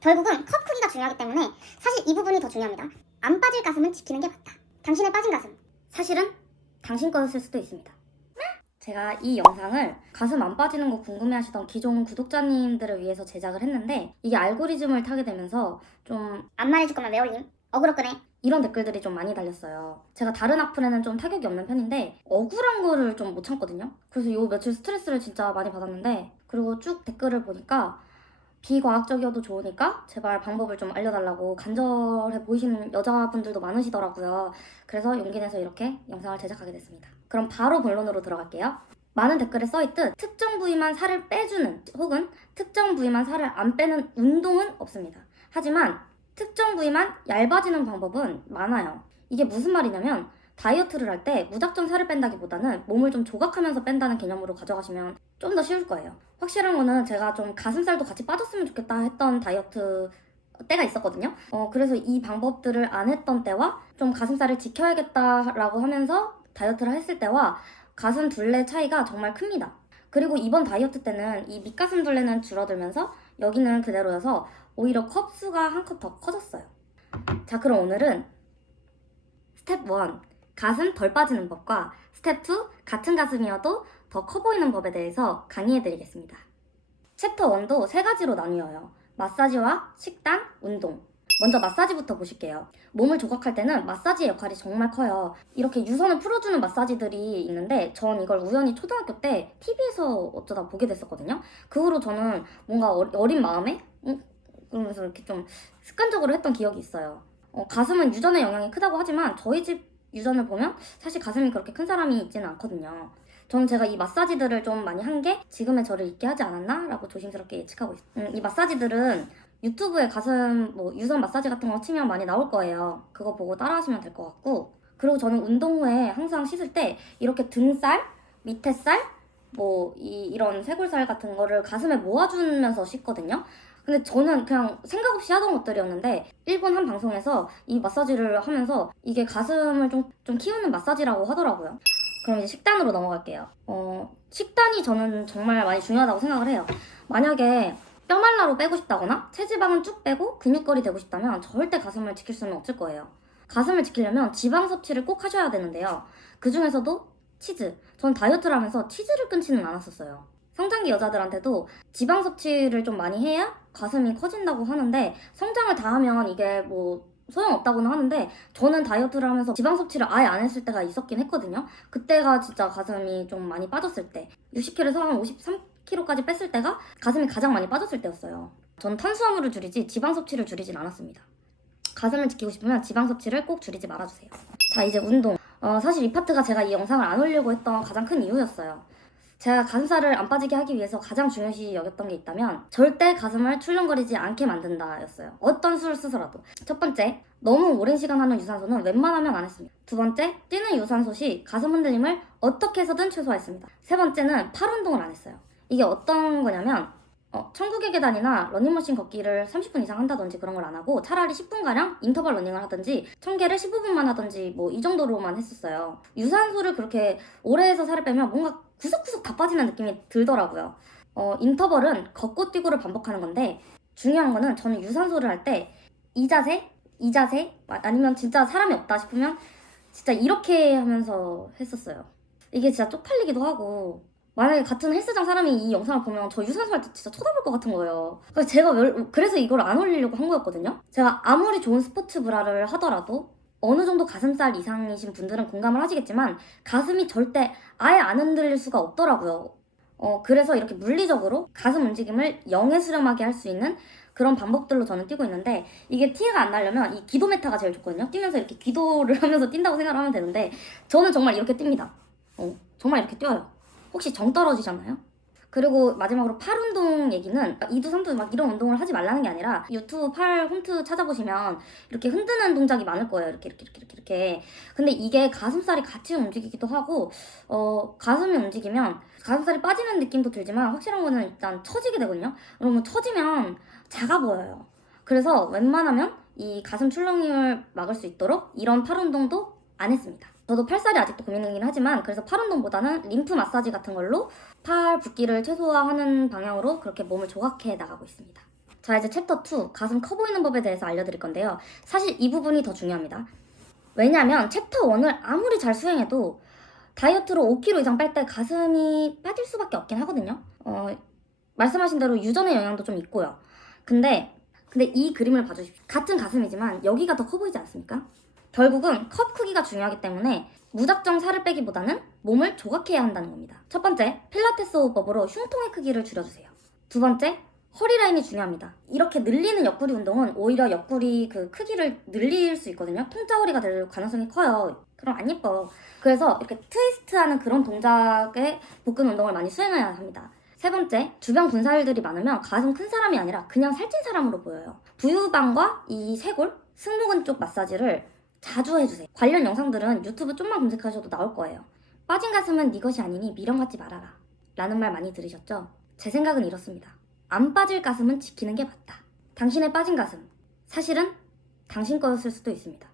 결국은 컵 크기가 중요하기 때문에 사실 이 부분이 더 중요합니다. 안 빠질 가슴은 지키는 게 맞다. 당신의 빠진 가슴, 사실은 당신 거였을 수도 있습니다. 제가 이 영상을 가슴 안 빠지는 거 궁금해하시던 기존 구독자님들을 위해서 제작을 했는데 이게 알고리즘을 타게 되면서 좀 안 말해줄 거면 왜 올림? 어그로 끄네? 이런 댓글들이 좀 많이 달렸어요. 제가 다른 악플에는 좀 타격이 없는 편인데 억울한 거를 좀 못 참거든요. 그래서 요 며칠 스트레스를 진짜 많이 받았는데, 그리고 쭉 댓글을 보니까 비과학적이어도 좋으니까 제발 방법을 좀 알려달라고 간절해 보이시는 여자분들도 많으시더라고요. 그래서 용기 내서 이렇게 영상을 제작하게 됐습니다. 그럼 바로 본론으로 들어갈게요. 많은 댓글에 써있듯 특정 부위만 살을 빼주는 혹은 특정 부위만 살을 안 빼는 운동은 없습니다. 하지만 특정 부위만 얇아지는 방법은 많아요. 이게 무슨 말이냐면 다이어트를 할 때 무작정 살을 뺀다기보다는 몸을 좀 조각하면서 뺀다는 개념으로 가져가시면 좀 더 쉬울 거예요. 확실한 거는 제가 좀 가슴살도 같이 빠졌으면 좋겠다 했던 다이어트 때가 있었거든요. 그래서 이 방법들을 안 했던 때와 좀 가슴살을 지켜야겠다라고 하면서 다이어트를 했을 때와 가슴 둘레 차이가 정말 큽니다. 그리고 이번 다이어트 때는 이 밑가슴 둘레는 줄어들면서 여기는 그대로여서 오히려 컵수가 한 컵 더 커졌어요. 자, 그럼 오늘은 스텝 1, 가슴 덜 빠지는 법과 스텝 2, 같은 가슴이어도 더 커 보이는 법에 대해서 강의해드리겠습니다. 챕터 1도 세 가지로 나뉘어요. 마사지와 식단, 운동. 먼저 마사지부터 보실게요. 몸을 조각할 때는 마사지의 역할이 정말 커요. 이렇게 유선을 풀어주는 마사지들이 있는데 전 이걸 우연히 초등학교 때 TV에서 어쩌다 보게 됐었거든요. 그 후로 저는 뭔가 어린 마음에 그러면서 이렇게 좀 습관적으로 했던 기억이 있어요. 가슴은 유전의 영향이 크다고 하지만 저희 집 유전을 보면 사실 가슴이 그렇게 큰 사람이 있지는 않거든요. 저는 제가 이 마사지들을 좀 많이 한 게 지금의 저를 있게 하지 않았나? 라고 조심스럽게 예측하고 있어요. 이 마사지들은 유튜브에 가슴 유선 마사지 같은 거 치면 많이 나올 거예요. 그거 보고 따라하시면 될 것 같고, 그리고 저는 운동 후에 항상 씻을 때 이렇게 등살, 밑에 살, 이런 쇄골살 같은 거를 가슴에 모아주면서 씻거든요. 근데 저는 그냥 생각 없이 하던 것들이었는데 일본 한 방송에서 이 마사지를 하면서 이게 가슴을 좀 키우는 마사지라고 하더라고요. 그럼 이제 식단으로 넘어갈게요. 식단이 저는 정말 많이 중요하다고 생각을 해요. 만약에 뼈말라로 빼고 싶다거나 체지방은 쭉 빼고 근육걸이 되고 싶다면 절대 가슴을 지킬 수는 없을 거예요. 가슴을 지키려면 지방 섭취를 꼭 하셔야 되는데요. 그 중에서도 치즈. 전 다이어트를 하면서 치즈를 끊지는 않았었어요. 성장기 여자들한테도 지방 섭취를 좀 많이 해야 가슴이 커진다고 하는데, 성장을 다 하면 이게 소용없다고는 하는데, 저는 다이어트를 하면서 지방 섭취를 아예 안 했을 때가 있었긴 했거든요. 그때가 진짜 가슴이 좀 많이 빠졌을 때, 60kg에서 한 53kg까지 뺐을 때가 가슴이 가장 많이 빠졌을 때였어요. 저는 탄수화물을 줄이지 지방 섭취를 줄이진 않았습니다. 가슴을 지키고 싶으면 지방 섭취를 꼭 줄이지 말아주세요. 자, 이제 운동. 사실 이 파트가 제가 이 영상을 안 올리려고 했던 가장 큰 이유였어요. 제가 가슴살을 안 빠지게 하기 위해서 가장 중요시 여겼던 게 있다면 절대 가슴을 출렁거리지 않게 만든다 였어요. 어떤 수를 쓰서라도. 첫 번째, 너무 오랜 시간 하는 유산소는 웬만하면 안 했습니다. 두 번째, 뛰는 유산소 시 가슴 흔들림을 어떻게 해서든 최소화했습니다. 세 번째는 팔 운동을 안 했어요. 이게 어떤 거냐면 천국의 계단이나 러닝머신 걷기를 30분 이상 한다든지 그런 걸 안 하고 차라리 10분가량 인터벌 러닝을 하든지 1000개를 15분만 하든지 이 정도로만 했었어요. 유산소를 그렇게 오래 해서 살을 빼면 뭔가 구석구석 다 빠지는 느낌이 들더라고요. 인터벌은 걷고 뛰고를 반복하는 건데, 중요한 거는 저는 유산소를 할 때 이 자세 아니면 진짜 사람이 없다 싶으면 진짜 이렇게 하면서 했었어요. 이게 진짜 쪽팔리기도 하고, 만약에 같은 헬스장 사람이 이 영상을 보면 저 유산소 할 때 진짜 쳐다볼 것 같은 거예요. 그래서 이걸 안 올리려고 한 거였거든요. 제가 아무리 좋은 스포츠 브라를 하더라도 어느 정도 가슴살 이상이신 분들은 공감을 하시겠지만 가슴이 절대 아예 안 흔들릴 수가 없더라고요. 그래서 이렇게 물리적으로 가슴 움직임을 0에 수렴하게 할 수 있는 그런 방법들로 저는 뛰고 있는데, 이게 티가 안 나려면 이 기도 메타가 제일 좋거든요. 뛰면서 이렇게 기도를 하면서 뛴다고 생각을 하면 되는데, 저는 정말 이렇게 뜁니다. 정말 이렇게 뛰어요. 혹시 정 떨어지잖아요? 그리고 마지막으로 팔 운동 얘기는 2두 3두 이런 운동을 하지 말라는 게 아니라 유튜브 팔 홈트 찾아보시면 이렇게 흔드는 동작이 많을 거예요. 이렇게. 근데 이게 가슴살이 같이 움직이기도 하고 가슴이 움직이면 가슴살이 빠지는 느낌도 들지만 확실한 거는 일단 처지게 되거든요. 그러면 처지면 작아 보여요. 그래서 웬만하면 이 가슴 출렁임을 막을 수 있도록 이런 팔 운동도 안 했습니다. 저도 팔살이 아직도 고민이긴 하지만 그래서 팔 운동보다는 림프 마사지 같은 걸로 팔 붓기를 최소화하는 방향으로 그렇게 몸을 조각해 나가고 있습니다. 자, 이제 챕터 2 가슴 커 보이는 법에 대해서 알려드릴 건데요. 사실 이 부분이 더 중요합니다. 왜냐면 챕터 1을 아무리 잘 수행해도 다이어트로 5kg 이상 뺄 때 가슴이 빠질 수밖에 없긴 하거든요. 말씀하신 대로 유전의 영향도 좀 있고요. 근데 이 그림을 봐주십시오. 같은 가슴이지만 여기가 더 커 보이지 않습니까? 결국은 컵 크기가 중요하기 때문에 무작정 살을 빼기보다는 몸을 조각해야 한다는 겁니다. 첫 번째, 필라테스 호흡법으로 흉통의 크기를 줄여주세요. 두 번째, 허리 라인이 중요합니다. 이렇게 늘리는 옆구리 운동은 오히려 옆구리 그 크기를 늘릴 수 있거든요. 통짜 허리가 될 가능성이 커요. 그럼 안 예뻐. 그래서 이렇게 트위스트하는 그런 동작의 복근 운동을 많이 수행해야 합니다. 세 번째, 주변 군살들이 많으면 가슴 큰 사람이 아니라 그냥 살찐 사람으로 보여요. 부유방과 이 쇄골, 승모근 쪽 마사지를 자주 해주세요. 관련 영상들은 유튜브 좀만 검색하셔도 나올 거예요. 빠진 가슴은 네 것이 아니니 미련 갖지 말아라 라는 말 많이 들으셨죠? 제 생각은 이렇습니다. 안 빠질 가슴은 지키는 게 맞다. 당신의 빠진 가슴, 사실은 당신 거였을 수도 있습니다.